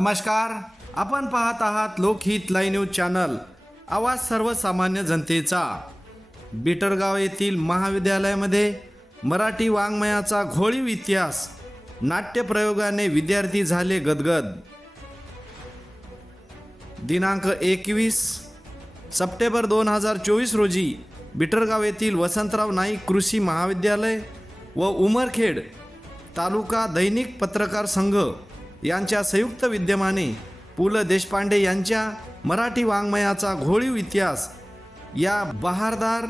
नमस्कार. आपण पाहत आहात लोकहित लाईव्ह न्यूज चॅनल. आवाज सर्वसामान्य जनतेचा. बिटरगाव येथील महाविद्यालयामध्ये मराठी वाङ्मयाचा घोळीव इतिहास नाट्यप्रयोगाने विद्यार्थी झाले गदगद. दिनांक एकवीस सप्टेंबर दोन हजार चोवीस रोजी बिटरगाव येथील वसंतराव नाईक कृषी महाविद्यालय व उमरखेड तालुका दैनिक पत्रकार संघ यांच्या संयुक्त विद्यमाने पु ल देशपांडे यांच्या मराठी वाङ्मयाचा घोळीव इतिहास या बहारदार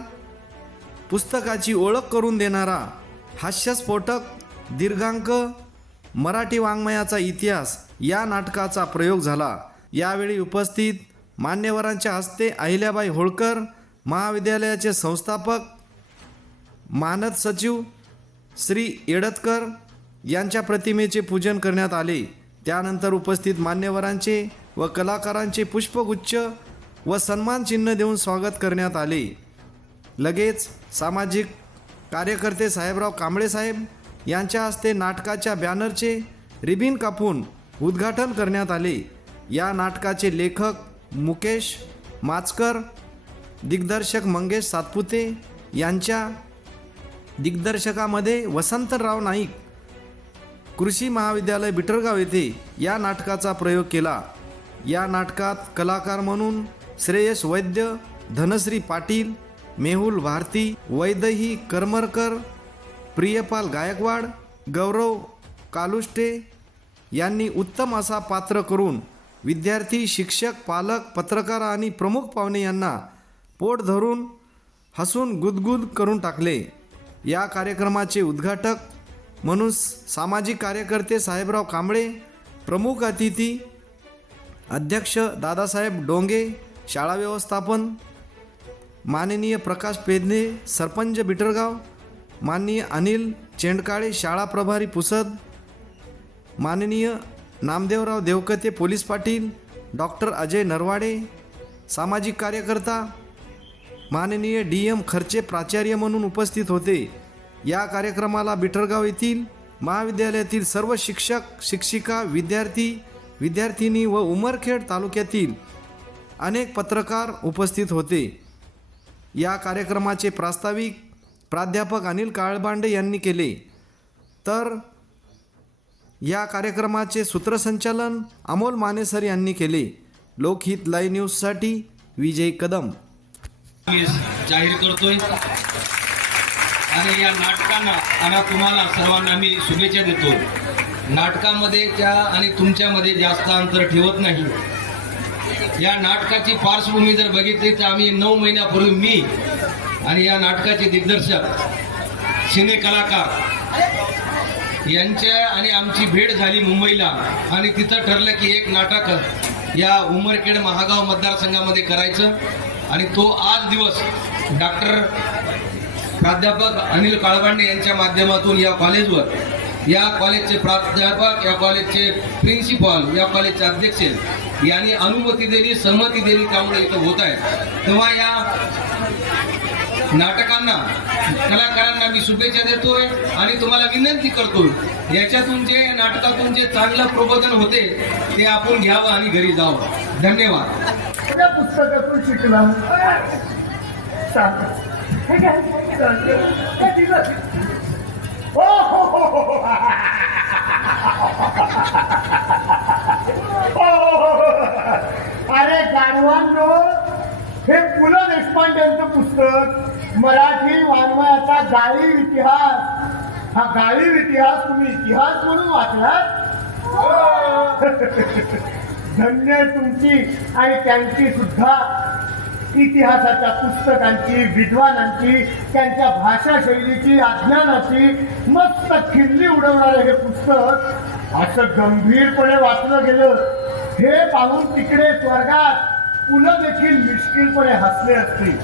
पुस्तकाची ओळख करून देणारा हास्यस्फोटक दीर्घांक मराठी वाङ्मयाचा इतिहास या नाटकाचा प्रयोग झाला. यावेळी उपस्थित मान्यवरांच्या हस्ते अहिल्याबाई होळकर महाविद्यालयाचे संस्थापक मानद सचिव श्री येडतकर यांच्या प्रतिमेचे पूजन करण्यात आले. त्यानंतर उपस्थित मान्यवरांचे व कलाकारांचे पुष्पगुच्छ व सन्मान चिन्ह देऊन स्वागत करण्यात आले. लगेच सामाजिक कार्यकर्ते साहेबराव कांबळे साहेब यांच्या हस्ते नाटकाच्या बॅनरचे रिबिन कापून उद्घाटन करण्यात आले. या नाटकाचे लेखक मुकेश माचकर दिग्दर्शक मंगेश सातपुते यांच्या दिग्दर्शकामध्ये वसंतराव नाईक कृषी महाविद्यालय बिटरगाव येथे या नाटकाचा प्रयोग केला. या नाटकात कलाकार म्हणून श्रेयस वैद्य धनश्री पाटील मेहुल भारती वैदही करमरकर प्रियपाल गायकवाड गौरव कालुष्टे यांनी उत्तम असा पात्र करून विद्यार्थी शिक्षक पालक पत्रकार आणि प्रमुख पाहुणे यांना पोट धरून हसून गुदगुद करून टाकले. या कार्यक्रमाचे उद्घाटक म्हणून सामाजिक कार्यकर्ते साहेबराव कांबळे प्रमुख अतिथी अध्यक्ष दादासाहेब डोंगे शाळा व्यवस्थापन माननीय प्रकाश पेदने सरपंच बिटरगाव माननीय अनिल चेंडकाळे शाळा प्रभारी पुसद माननीय नामदेवराव देवकते पोलीस पाटील डॉक्टर अजय नरवाडे सामाजिक कार्यकर्ता माननीय डी एम खर्चे प्राचार्य म्हणून उपस्थित होते. या कार्यक्रमाला बिटरगाव येथील महाविद्यालयातील सर्व शिक्षक शिक्षिका विद्यार्थी विद्यार्थिनी व उमरखेड तालुक्यातील अनेक पत्रकार उपस्थित होते. या कार्यक्रमाचे प्रास्ताविक प्राध्यापक अनिल काळबांडे यांनी केले. तर या कार्यक्रमाचे सूत्रसंचालन अमोल मानेसर यांनी केले. लोकहित लाईव्ह न्यूजसाठी विजय कदम. जाहीर करतोय. आणि या नाटकांना आणि तुम्हाला सर्वांना मी शुभेच्छा देतो. नाटकामध्ये त्या आणि तुमच्यामध्ये जास्त अंतर ठेवत नाही. या नाटकाची पार्श्वभूमी जर बघितली तर आम्ही नऊ महिन्यापूर्वी मी आणि या नाटकाचे दिग्दर्शक सिने कलाकार यांच्या आणि आमची भेट झाली मुंबईला. आणि तिथं ठरलं की एक नाटक या उमरखेड महागाव मतदारसंघामध्ये करायचं. आणि तो आज दिवस डॉक्टर प्राध्यापक अनिल काळबांडे यांच्या माध्यमातून या कॉलेजवर या कॉलेजचे प्राध्यापक या कॉलेजचे प्रिन्सिपॉल या कॉलेजचे अध्यक्ष यांनी अनुमती दिली संमती दिली त्यामुळे इथं होत आहे. तेव्हा या नाटकांना कलाकारांना मी शुभेच्छा देतोय आणि तुम्हाला विनंती करतोय याच्यातून जे नाटकातून जे चांगलं प्रबोधन होते ते आपण घ्यावं आणि घरी जावं. धन्यवाद. पुस्तकातून शिकला? हे हे हे हो हो हो हो. हो, हो, हो. अरे गाढवांनो हे पु ल देशपांडेंचं पुस्तक मराठी वाङ्मयाचा गाळीव इतिहास हा गाळीव इतिहास तुम्ही इतिहास म्हणून वाचलात धन्य तुमची आणि त्यांची सुद्धा इतिहासाच्या पुस्तकांची विद्वानांची त्यांच्या भाषा शैलीची अज्ञानाची मस्त खिल्ली उडवणारं हे पुस्तक असं गंभीरपणे वाचलं गेलं. हे पाहून तिकडे स्वर्गात पुलं देखील मिश्किलपणे हसले असतील.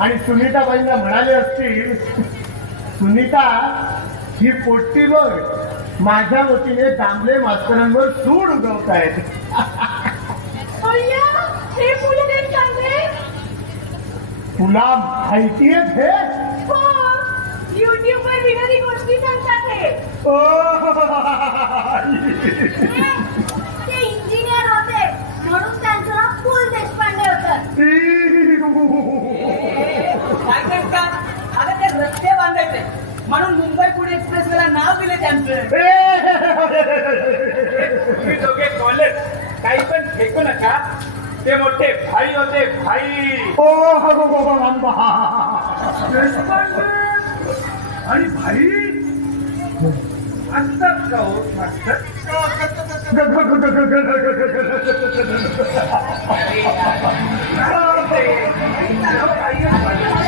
आणि सुनीताबाईंना म्हणाले असतील सुनीता ही पोट्टी बघ माझ्या वतीने दामले मास्तरांवर सूड उगवतायत. तुला माहितीये हे. हे ते इंजिनियर होते म्हणून काय करतात? ते मुंबई पुणे एक्सप्रेसला नाव दिले त्यांचं तुम्ही दोघे कॉलेज काही पण फेकू नका. ते मोठे भाई होते भाई ओ हो हो हो आंबा आणि भाई असतात का हो मास्तर? Kruya,